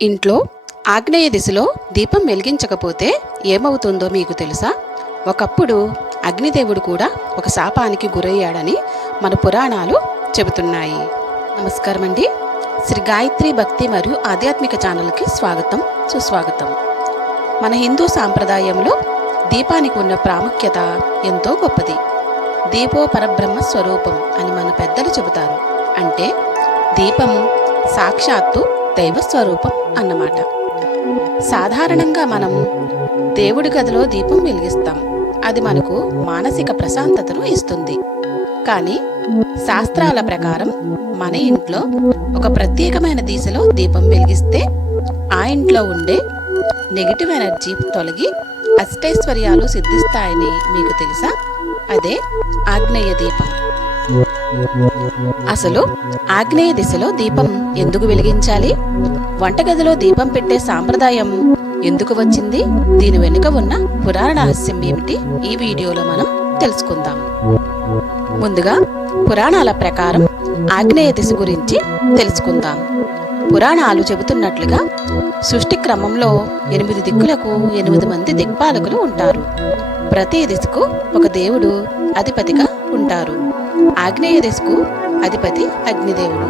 ఇంట్లో ఆగ్నేయ దిశలో దీపం వెలిగించకపోతే ఏమవుతుందో మీకు తెలుసా? ఒకప్పుడు అగ్నిదేవుడు కూడా ఒక శాపానికి గురయ్యాడని మన పురాణాలు చెబుతున్నాయి. నమస్కారం అండి. శ్రీ గాయత్రి భక్తి మరియు ఆధ్యాత్మిక ఛానల్కి స్వాగతం, సుస్వాగతం. మన హిందూ సాంప్రదాయంలో దీపానికి ఉన్న ప్రాముఖ్యత ఎంతో గొప్పది. దీపో పరబ్రహ్మ స్వరూపం అని మన పెద్దలు చెబుతారు. అంటే దీపం సాక్షాత్తు దైవ స్వరూపం అన్నమాట. సాధారణంగా మనం దేవుడి గదిలో దీపం వెలిగిస్తాం. అది మనకు మానసిక ప్రశాంతతను ఇస్తుంది. కానీ శాస్త్రాల ప్రకారం మన ఇంట్లో ఒక ప్రత్యేకమైన దిశలో దీపం వెలిగిస్తే ఆ ఇంట్లో ఉండే నెగిటివ్ ఎనర్జీ తొలగి అష్టైశ్వర్యాలు సిద్ధిస్తాయని మీకు తెలుసా? అదే ఆగ్నేయ దీపం. అసలు ఆగ్నేయ దిశలో దీపం ఎందుకు వెలిగించాలి? వంటగదిలో దీపం పెట్టే సాంప్రదాయం ఎందుకు వచ్చింది? దీని వెనుక ఉన్న పురాణ రహస్యం ఏమిటి? ఈ వీడియోలో మనం తెలుసుకుందాం. ముందుగా పురాణాల ప్రకారం ఆగ్నేయ దిశ గురించి తెలుసుకుందాం. పురాణాలు చెబుతున్నట్లుగా సృష్టి క్రమంలో 8 దిక్కులకు 8 మంది దిక్పాలకులు ఉంటారు. ప్రతి దిశకు ఒక దేవుడు అధిపతిగా ఉంటారు. ఆగ్నేయ దిశకు అధిపతి అగ్నిదేవుడు.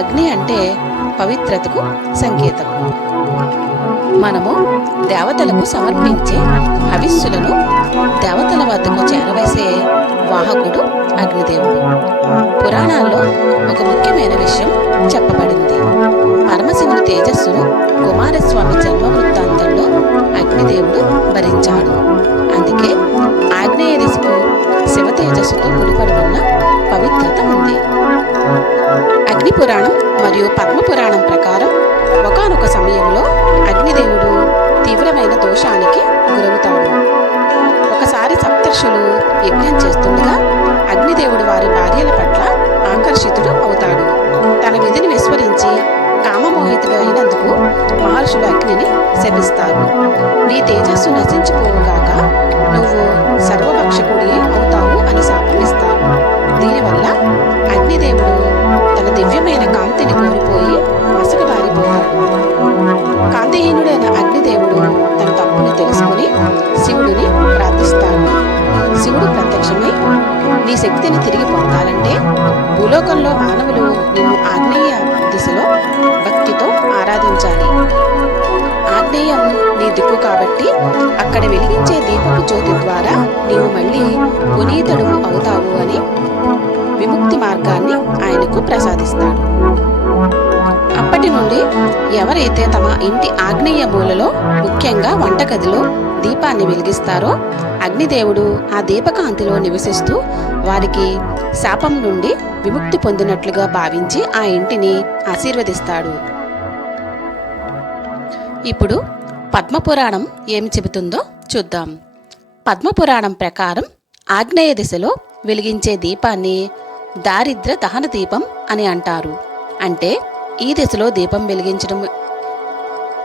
అగ్ని అంటే పవిత్రతకు సంకేతం. మనము దేవతలకు సమర్పించే హవిస్సులను దేవతల వద్దకు చేరవేసే వాహకుడు అగ్నిదేవుడు. పురాణాల్లో ఒక ముఖ్యమైన విషయం చెప్పబడింది. పరమశివుని తేజస్సును కుమారస్వామి జన్మ వృత్తాంతంలో అగ్నిదేవుడు భరించాడు. అందుకే ఆగ్నేయ దిశకు శివ తేజస్సుతో ముడిపడి ఉన్న పవిత్రత ఉంది. అగ్ని పురాణం మరియు పద్మ పురాణం ప్రకారం ఒకానొక సమయంలో అగ్నిదేవుడు తీవ్రమైన దోషానికి గురవుతాడు. ఒకసారి సప్తర్షులు యజ్ఞం చేస్తుండగా అగ్నిదేవుడు వారి భార్యల పట్ల ఆకర్షితుడు అవుతాడు. తన విధిని విస్మరించి కామమోహితుడు అయినందుకు మహర్షులు అగ్నిని శపిస్తారు. నీ తేజస్సు నశించిపోవుగాక, నువ్వు సర్వభక్షకుడి అవుతావు అని శాపమిస్తారు. దీనివల్ల అగ్నిదేవుడు తన దివ్యమైన కాంతిని కోల్పోయి మసకబారిపోతాడు. కాంతిహీనుడైన అగ్నిదేవుడు తన తప్పును తెలుసుకుని శివుడిని ప్రార్థిస్తాడు. శివుడు ప్రత్యక్షమై, నీ శక్తిని తిరిగి పొందాలంటే భూలోకంలో మానవులు నిన్ను ఆగ్నేయ దిశలో భక్తితో ఆరాధించాలి. ఆగ్నేయం నీ దిక్కు కాబట్టి అక్కడ వెలిగించే దీపపు జ్యోతి ద్వారా నీవు మళ్ళీ పునీతుడు అవుతావు అని విముక్తి మార్గాన్ని ఆయనకు ప్రసాదిస్తాడు. అప్పటి నుండి ఎవరైతే తమ ఇంటి ఆగ్నేయ మూలలో, ముఖ్యంగా వంటగదిలో దీపాన్ని వెలిగిస్తారో అగ్నిదేవుడు ఆ దీపకాంతిలో నివసిస్తూ వారికి శాపం నుండి విముక్తి పొందినట్లుగా భావించి ఆ ఇంటిని ఆశీర్వదిస్తాడు. ఇప్పుడు పద్మపురాణం ఏమి చెబుతుందో చూద్దాం. పద్మపురాణం ప్రకారం ఆగ్నేయ దిశలో వెలిగించే దీపాన్ని దారిద్ర్య దహన దీపం అని అంటారు. అంటే ఈ దిశలో దీపం వెలిగించడం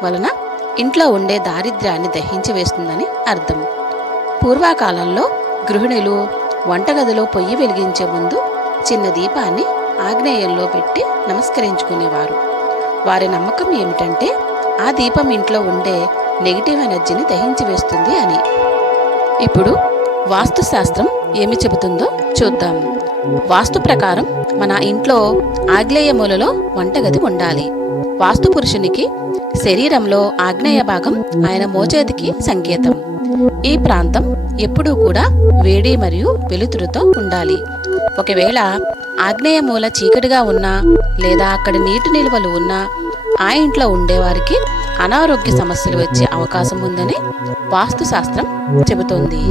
వలన ఇంట్లో ఉండే దారిద్ర్యాన్ని దహించి వేస్తుందని అర్థం. పూర్వకాలంలో గృహిణులు వంటగదిలో పొయ్యి వెలిగించే ముందు చిన్న దీపాన్ని ఆగ్నేయంలో పెట్టి నమస్కరించుకునేవారు. వారి నమ్మకం ఏమిటంటే ఆ దీపం ఇంట్లో ఉండే నెగిటివ్ ఎనర్జీని దహించి వేస్తుంది అని. ఇప్పుడు వాస్తుశాస్త్రం ఏమి చెబుతుందో చూద్దాం. వాస్తు ప్రకారం మన ఇంట్లో ఆగ్నేయ మూలలో వంటగది ఉండాలి. వాస్తు పురుషునికి శరీరంలో ఆగ్నేయ భాగం ఆయన మోచేతికి సంకేతం. ఈ ప్రాంతం ఎప్పుడూ కూడా వేడి మరియు వెలుతురుతో ఉండాలి. ఒకవేళ ఆగ్నేయ మూల చీకటిగా ఉన్నా లేదా అక్కడ నీటి నిల్వలు ఉన్నా ఆ ఇంట్లో ఉండేవారికి అనారోగ్య సమస్యలు వచ్చే అవకాశం ఉందని వాస్తుశాస్త్రం చెబుతోంది.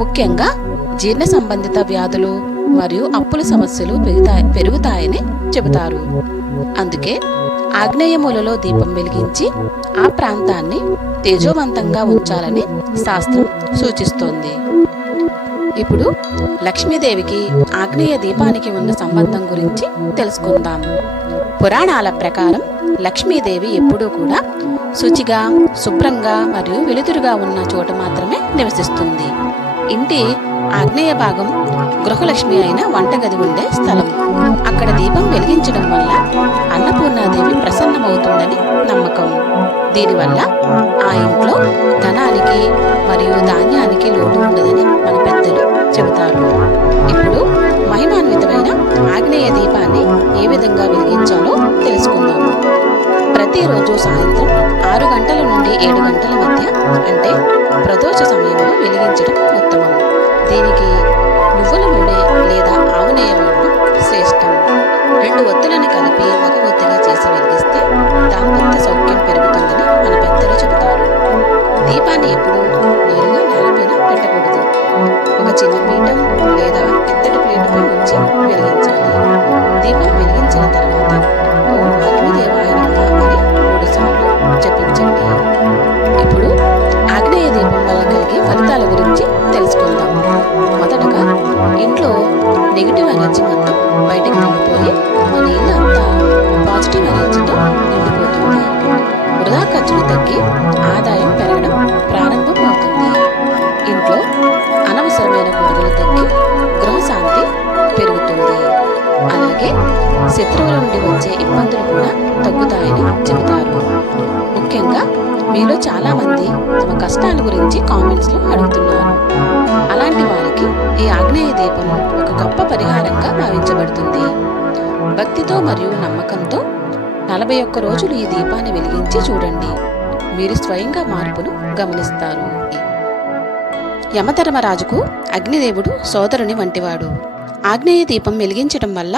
ముఖ్యంగా జీర్ణ సంబంధిత వ్యాధులు మరియు అప్పుల సమస్యలు పెరుగుతాయని చెబుతారు. అందుకే ఆగ్నేయ మూలలో దీపం వెలిగించి ఆ ప్రాంతాన్ని తేజోవంతంగా ఉంచాలని శాస్త్రం సూచిస్తోంది. ఇప్పుడు లక్ష్మీదేవికి ఆగ్నేయ దీపానికి ఉన్న సంబంధం గురించి తెలుసుకుందాం. పురాణాల ప్రకారం లక్ష్మీదేవి ఎప్పుడూ కూడా శుచిగా, శుభ్రంగా మరియు వెలుతురుగా ఉన్న చోట మాత్రమే నివసిస్తుంది. ఇంటి ఆగ్నేయ భాగం గృహలక్ష్మి అయిన వంటగది ఉండే స్థలం. అక్కడ దీపం వెలిగించడం వల్ల అన్నపూర్ణాదేవి ప్రసన్నమవుతుందని నమ్మకం. దీనివల్ల ఆ ఇంట్లో ధనానికి మరియు ధాన్యానికి లోటు ఉండదని మన పెద్దలు చెబుతారు. ఇప్పుడు మహిమాన్వితమైన ఆగ్నేయ దీపాన్ని ఏ విధంగా వెలిగించాలో తెలుసుకుందాము. ప్రతిరోజు సాయంత్రం 6 గంటల నుండి 7 గంటల మధ్య, అంటే ప్రదోష సమయంలో వెలిగించడం ఉత్తమం. దీనికి నువ్వుల నూనె లేదా ఆవు నెయ్యి వాడడం శ్రేష్టం. 2 ఒత్తులను కలిపి ఒక ఒత్తిగా చేసి వెలిగిస్తే దాంపత్య సౌఖ్యం పెరుగుతుందని మన పెద్దలు చెబుతారు. దీపాన్ని ఎప్పుడు నేరుగా నేలపైన పెట్టకూడదు. ఒక చిన్న పీఠం లేదా ఇత్తడి ప్లేటుపై ఉంచి వెలిగించాలి. దీపం వెలిగించిన తర్వాత ఓం అగ్నిదేవాయ నమః అని 3 సార్లు జపించండి. ఇప్పుడు ఆగ్నేయ దీపం వల్ల కలిగే ఫలితాల గురించి తెలుసుకుందాం. మొదటగా ఇంట్లో నెగిటివ్ ఎనర్జీ మొత్తం బయటికి వెళ్ళిపోయి మన ఇల్లు అంతా పాజిటివ్ ఎనర్జీతో నిండిపోతుంది. వృధా ఖర్చులు తగ్గి ఆదాయం పెరగడం ప్రారంభం అవుతుంది. ఇంట్లో అనవసరమైన గొడవలు తగ్గి గృహశాంతి పెరుగుతుంది. అలాగే శత్రువుల నుండి వచ్చే ఇబ్బందులు కూడా తగ్గుతాయని చెబుతారు. ముఖ్యంగా మీలో చాలా మంది తమ కష్టాల గురించి కామెంట్స్లో అడుగుతున్నారు. అలాంటి వారికి ఈ ఆగ్నేయ దీపం ఒక గొప్ప పరిహారంగా భావించబడుతుంది. భక్తితో మరియు నమ్మకంతో 41 రోజులు ఈ దీపాన్ని వెలిగించి చూడండి. మీరు స్వయంగా మార్పును గమనిస్తారు. యమధర్మరాజుకు అగ్నిదేవుడు సోదరుని వంటివాడు. ఆగ్నేయ దీపం వెలిగించడం వల్ల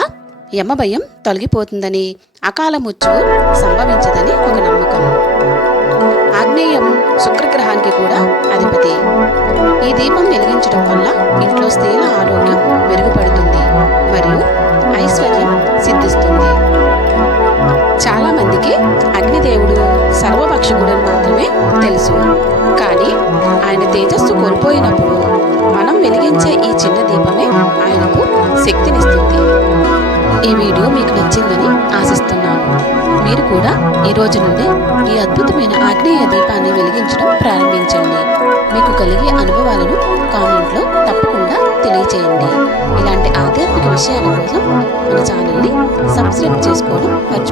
యమభయం తొలగిపోతుందని, అకాల మృత్యువు సంభవించదని ఒక నమ్మకం. ఆగ్నేయం శుక్రగ్రహానికి కూడా అధిపతి. ఈ దీపం వెలిగించడం వల్ల ఇంట్లో స్త్రీల ఆరోగ్యం మెరుగుపడుతుంది మరియు ఐశ్వర్యం సిద్ధిస్తుంది. చాలా మందికి అగ్నిదేవుడు సర్వభక్షకుడని మాత్రమే తెలుసు. కానీ ఆయన తేజస్సు కోల్పోయినప్పుడు మనం వెలిగించే ఈ చిన్న దీపమే ఆయనకు శక్తినిస్తుంది. ఈ వీడియో మీకు నచ్చిందని ఆశిస్తున్నాను. మీరు కూడా ఈ రోజు నుండి ఈ అద్భుతమైన ఆగ్నేయ దీపాన్ని వెలిగించడం ప్రారంభించండి. మీకు కలిగే అనుభవాలను కామెంట్లో తప్పకుండా తెలియచేయండి. ఇలాంటి ఆధ్యాత్మిక విషయాల కోసం మన ఛానల్ని సబ్స్క్రైబ్ చేసుకోవడం మర్చిపోకండి.